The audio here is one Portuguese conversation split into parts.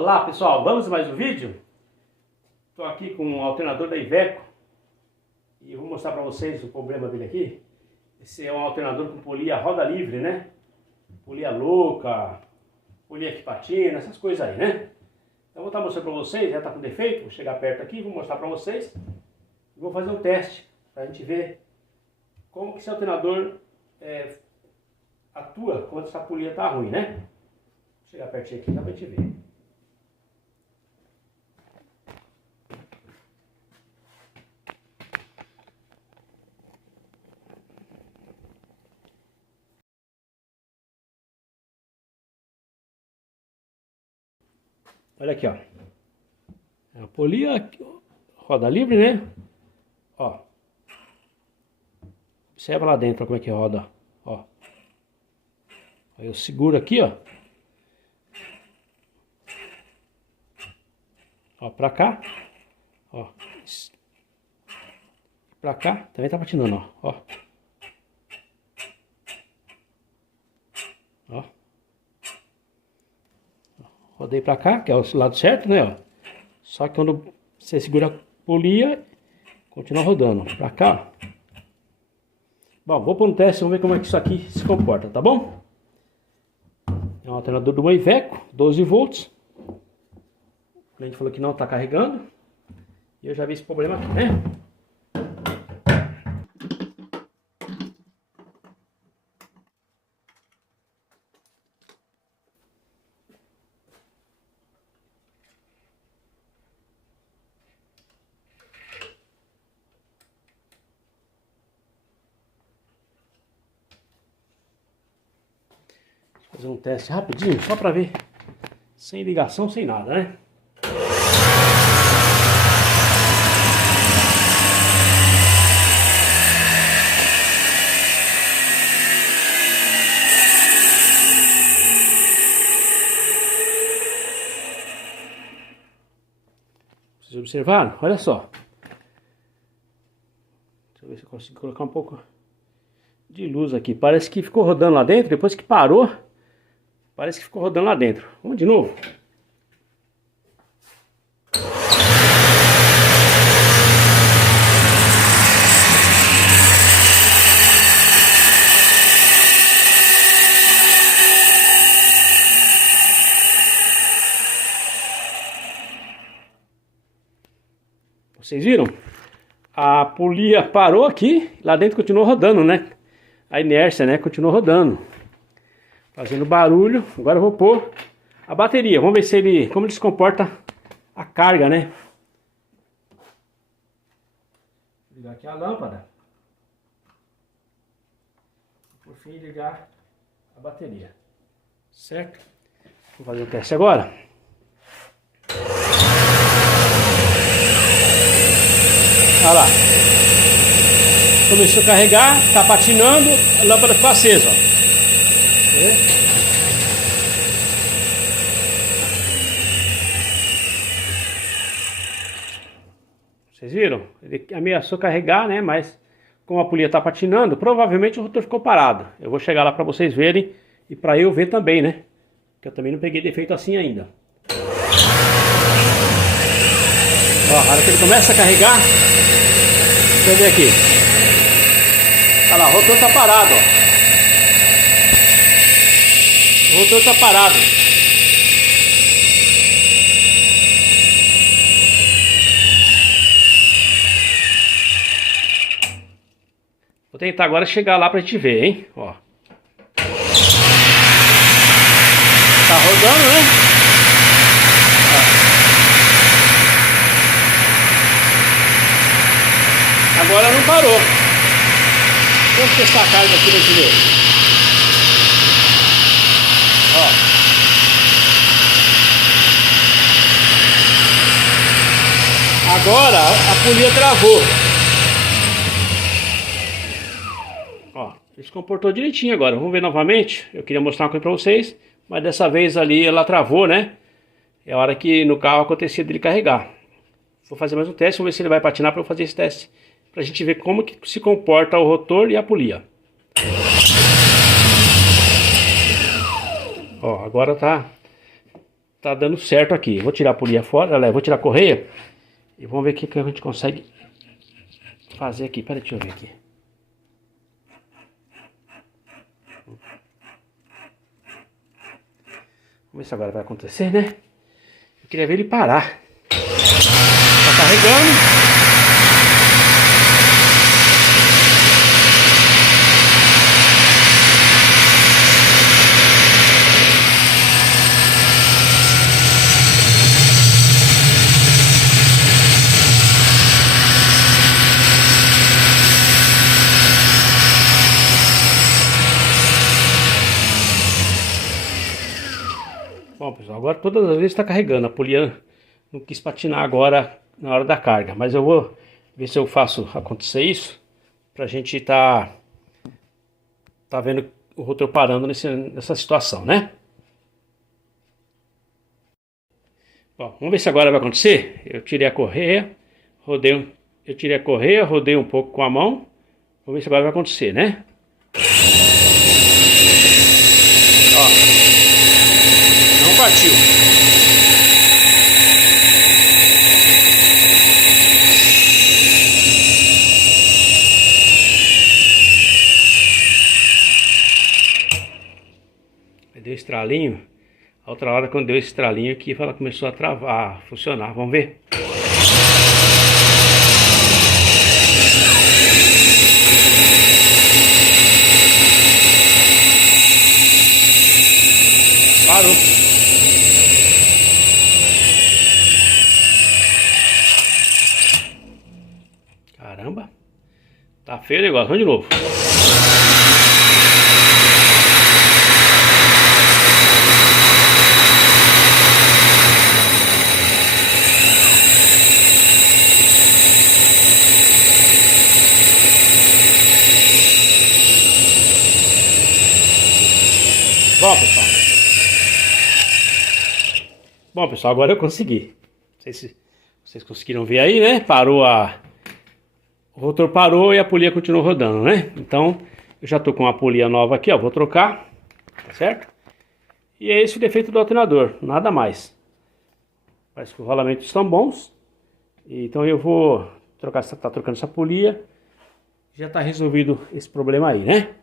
Olá pessoal, vamos a mais um vídeo? Estou aqui com um alternador da Iveco e eu vou mostrar para vocês o problema dele aqui. Esse é um alternador com polia roda livre, né? Polia louca, polia que patina, essas coisas aí, né? Então vou estar mostrando para vocês, já está com defeito, vou chegar perto aqui, vou mostrar para vocês e vou fazer um teste para a gente ver como que esse alternador atua quando essa polia está ruim, né? Vou chegar pertinho aqui para a gente ver. Olha aqui, ó. É a polia roda livre, né? Ó. Observa lá dentro como é que roda, ó. Aí eu seguro aqui, ó. Ó, pra cá. Ó. Pra cá. Também tá patinando, ó. Ó. Ó. Rodei pra cá, que é o lado certo, né, ó. Só que quando você segura a polia, continua rodando. Pra cá, ó. Bom, vou pôr um teste, vamos ver como é que isso aqui se comporta, tá bom? É um alternador do Iveco, 12 volts. O cliente falou que não tá carregando. E eu já vi esse problema aqui, né? Fazer um teste rapidinho, só para ver. Sem ligação, sem nada, né? Vocês observaram? Olha só. Deixa eu ver se eu consigo colocar um pouco de luz aqui. Parece que ficou rodando lá dentro, depois que parou. Parece que ficou rodando lá dentro. Vamos de novo. Vocês viram? A polia parou aqui, lá dentro continuou rodando, né? A inércia, né? Continuou rodando. Fazendo barulho. Agora eu vou pôr a bateria. Vamos ver se ele, como ele se comporta a carga, né? Vou ligar aqui a lâmpada. Por fim, ligar a bateria. Certo? Vou fazer o teste agora. Olha lá. Começou a carregar, tá patinando, a lâmpada ficou acesa, ó. Vocês viram? Ele ameaçou carregar, né? Mas como a polia tá patinando, provavelmente o rotor ficou parado. Eu vou chegar lá para vocês verem e para eu ver também, né? Porque eu também não peguei defeito assim ainda. Ó, a hora que ele começa a carregar, deixa eu ver aqui. Olha lá, o rotor tá parado, ó. O rotor tá parado. Vou tentar agora chegar lá pra gente ver, hein? Ó. Tá rodando, né? Ó. Agora não parou. Vamos testar a carga aqui pra gente ver. Ó. Agora a polia travou. Ó, ele se comportou direitinho agora. Vamos ver novamente. Eu queria mostrar uma coisa pra vocês, mas dessa vez ali ela travou, né? É a hora que no carro acontecia dele carregar. Vou fazer mais um teste, vamos ver se ele vai patinar para eu fazer esse teste, pra gente ver como que se comporta o rotor e a polia. Ó, agora tá tá dando certo aqui. Vou tirar a polia fora, vou tirar a correia e vamos ver o que a gente consegue fazer aqui. Pera aí, deixa eu ver aqui. Vamos ver se agora vai acontecer, né? Eu queria ver ele parar. Tá carregando. Bom, pessoal, agora todas as vezes está carregando. A polia não quis patinar agora na hora da carga. Mas eu vou ver se eu faço acontecer isso. Pra gente tá vendo o rotor parando nessa situação, né? Bom, vamos ver se agora vai acontecer. Eu tirei a correia, rodei um pouco com a mão. Vamos ver se agora vai acontecer, né? Ó, não partiu. Deu estralinho. A outra hora, quando deu esse estralinho aqui, ela começou a travar, a funcionar. Vamos ver. Parou. Caramba. Tá feio o negócio. Vamos de novo. Bom, pessoal, agora eu consegui. Não sei se vocês conseguiram ver aí, né? O rotor parou e a polia continuou rodando, né? Então, eu já tô com a polia nova aqui, ó. Vou trocar, tá certo? E é esse o defeito do alternador, nada mais. Parece que os rolamentos estão bons. Então eu vou trocar, tá trocando essa polia. Já tá resolvido esse problema aí, né?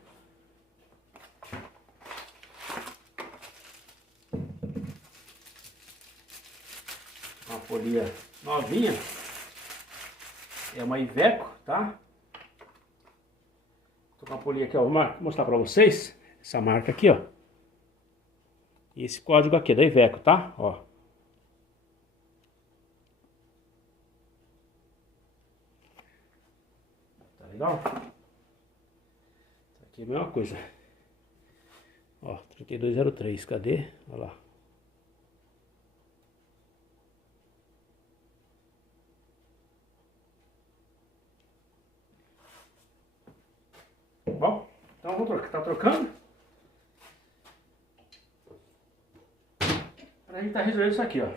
Uma polia novinha. É uma Iveco, tá? Tô com a polia aqui, ó. Vou mostrar pra vocês. Essa marca aqui, ó. E esse código aqui é da Iveco, tá? Ó. Tá legal? Aqui é a mesma coisa. Ó, 3203, cadê? Olha lá. Bom, então vou trocar, tá trocando. Pra gente tá resolvendo isso aqui, ó.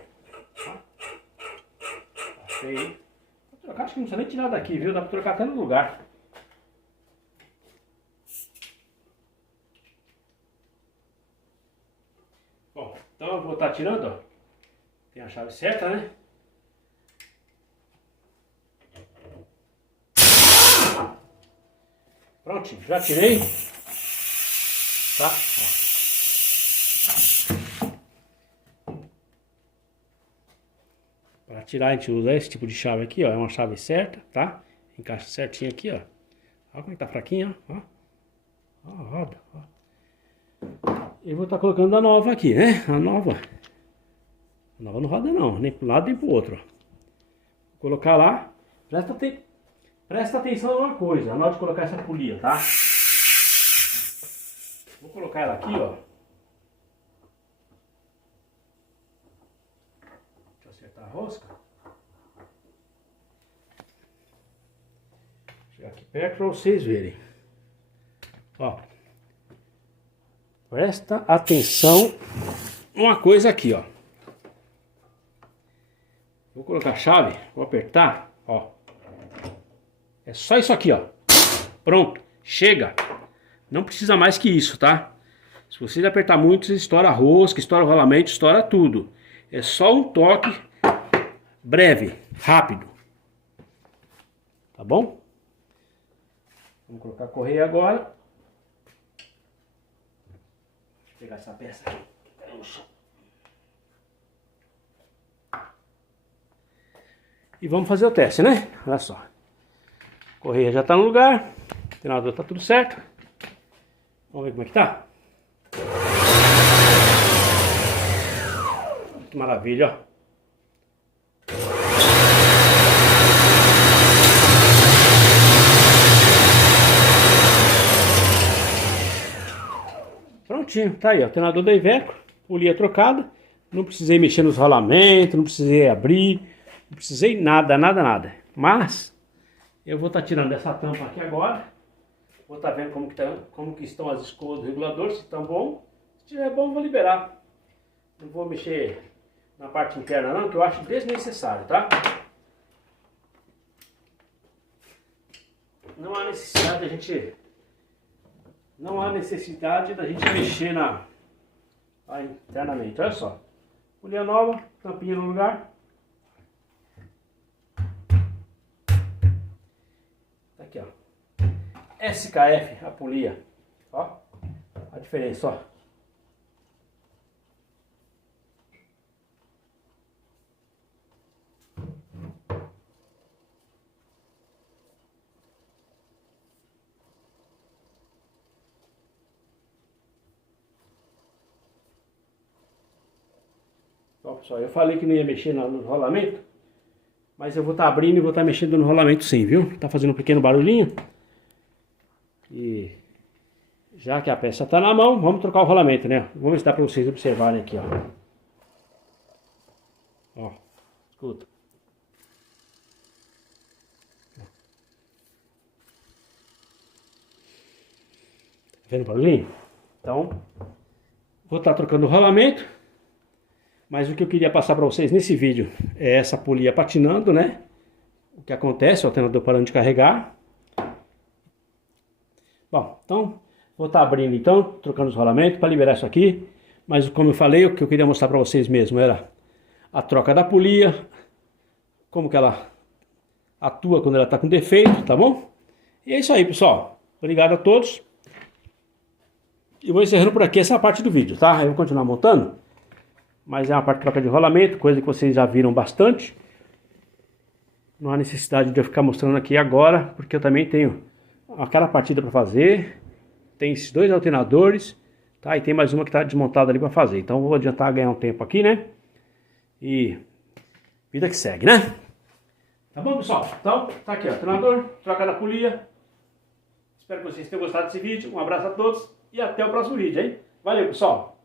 Achei. Vou trocar, acho que não precisa nem tirar daqui, viu? Dá pra trocar até no lugar. Bom, então eu vou estar tirando, ó. Tem a chave certa, né? Prontinho, já tirei. Tá? Para tirar a gente usa esse tipo de chave aqui, ó. É uma chave certa, tá? Encaixa certinho aqui, ó. Olha como tá fraquinho, ó. Ó, roda, ó. E vou estar colocando a nova aqui, né? A nova não roda não, nem para um lado nem para o outro. Ó. Vou colocar lá. Presta atenção numa coisa, na hora de colocar essa polia, tá? Vou colocar ela aqui, ó. Deixa eu acertar a rosca. Vou chegar aqui perto para vocês verem. Ó. Presta atenção numa coisa aqui, ó. Vou colocar a chave, vou apertar, ó. É só isso aqui, ó. Pronto, chega. Não precisa mais que isso, tá? Se vocês apertar muito, você estoura a rosca, estoura o rolamento, estoura tudo. É só um toque breve, rápido. Tá bom? Vamos colocar a correia agora. Deixa eu pegar essa peça aqui. E vamos fazer o teste, né? Olha só. A correia já está no lugar. O alternador está tudo certo. Vamos ver como é que tá. Que maravilha, ó. Prontinho, tá aí, ó, alternador da Iveco, polia trocada, não precisei mexer nos rolamentos, não precisei abrir, não precisei nada. Mas eu vou estar tirando essa tampa aqui agora, vou estar vendo como que estão as escovas do regulador, se estão bom. Se estiver bom, vou liberar. Não vou mexer na parte interna não, que eu acho desnecessário, tá? Não há necessidade da gente mexer internamente. Olha só. Polia nova, tampinha no lugar. Tá aqui, ó. SKF, a polia. Ó. A diferença, ó. Ó, pessoal, eu falei que não ia mexer no rolamento, mas eu vou estar abrindo e vou estar mexendo no rolamento sim, viu? Tá fazendo um pequeno barulhinho. E já que a peça tá na mão, vamos trocar o rolamento, né? Vou mostrar para vocês observarem aqui, ó. Ó, escuta. Tá vendo o barulhinho? Então, vou estar trocando o rolamento. Mas o que eu queria passar para vocês nesse vídeo é essa polia patinando, né? O que acontece, o alternador parando de carregar. Bom, então, vou estar abrindo então, trocando os rolamentos para liberar isso aqui. Mas como eu falei, o que eu queria mostrar para vocês mesmo era a troca da polia, como que ela atua quando ela está com defeito, tá bom? E é isso aí, pessoal. Obrigado a todos. E vou encerrando por aqui essa parte do vídeo, tá? Eu vou continuar montando. Mas é uma parte de troca de rolamento, coisa que vocês já viram bastante. Não há necessidade de eu ficar mostrando aqui agora, porque eu também tenho aquela partida para fazer. Tem esses dois alternadores, tá? E tem mais uma que está desmontada ali para fazer. Então vou adiantar ganhar um tempo aqui, né? E vida que segue, né? Tá bom, pessoal? Então, tá aqui, ó, alternador, troca da polia. Espero que vocês tenham gostado desse vídeo. Um abraço a todos e até o próximo vídeo, hein? Valeu, pessoal!